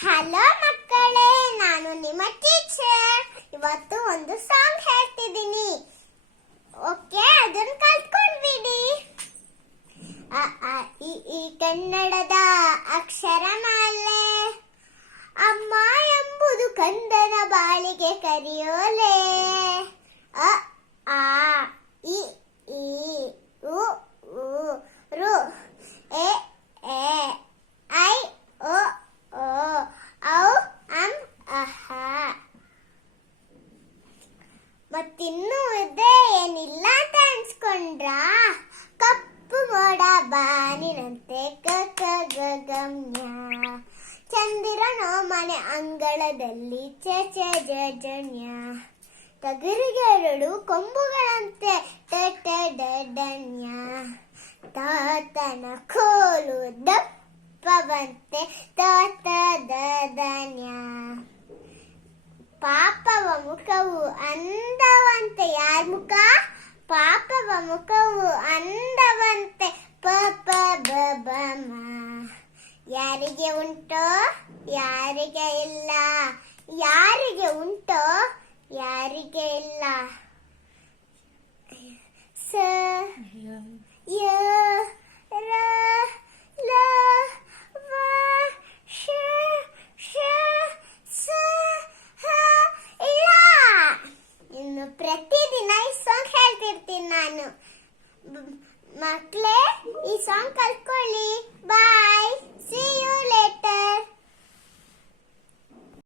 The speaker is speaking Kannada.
ಹಲೋ ಮಕ್ಕಳೇ, ನಾನು ನಿಮ್ಮ ಟೀಚರ್. ಇವತ್ತು ಒಂದು ಸಾಂಗ್ ಹೇಳ್ತಿದ್ದೀನಿ. ಓಕೆ, ಅದನ್ನ ಕಲ್ತ್ಕೊಂಡ್ಬಿಡಿ. ಅ ಆ ಇ ಈ ಕನ್ನಡದ ಅಕ್ಷರಮಾಲೆ, ಅಮ್ಮ ಎಂಬುದು ಕಂದನ ಬಾಳಿಗೆ ಕರೆಯೋಲೆ. ಅ ಆ ಇ ಈ ಉ ಊ ರು ಎ ಎ ಐ ಓ ಓ ಔ ಅಂ ಅಹ. ಮತ್ತಿನ್ನೂ ಇದೆ ಏನಿಲ್ಲ ಅಂತ ಅನ್ಸ್ಕೊಂಡ್ರ? ಕಪ್ಪು ಮೋಡ ಬಾನಿನಂತೆ ಕ ಕ ಗ ಗಮ್ಯ, ಚಂದಿರನೋ ಮನೆ ಅಂಗಳದಲ್ಲಿ ಚ ಚ ಜ ಜನ್ಯ, ಟಗರಿಗೆರಡು ಕೊಂಬುಗಳಂತೆ ಟ ಟ ಡ ಡನ್ಯ, ತಾತನ ಕೋಲು ದಪ್ಪವಂತೆ ತ ತ ದ ಧನ್ಯ, ಪಾಪವ ಮುಖವು ಅಂದವಂತೆ. ಯಾರ ಮುಖ? ಪಾಪವ ಮುಖವು ಅಂದವಂತೆ ಪ ಪ ಬ ಬ ಮ. ಯಾರಿಗೆ ಉಂಟೋ ಯಾರಿಗೆ ಇಲ್ಲ, ಯಾರಿಗೆ ಉಂಟೋ ಯಾರಿಗೆ ಇಲ್ಲ. ಸ ಯ ರ ಲ ವ ಶ ಶ ಸ ಹ ಇಲ್ಲ. ಇನ್ನು ಪ್ರತಿದಿನ ಈ ಸಾಂಗ್ ಹೇಳ್ತಿರ್ತೀನಿ ನಾನು. ಮಕ್ಕಳೇ, ಈ ಸಾಂಗ್ ಕಲ್ತ್ಕೊಳ್ಳಿ. ಬಾಯ್.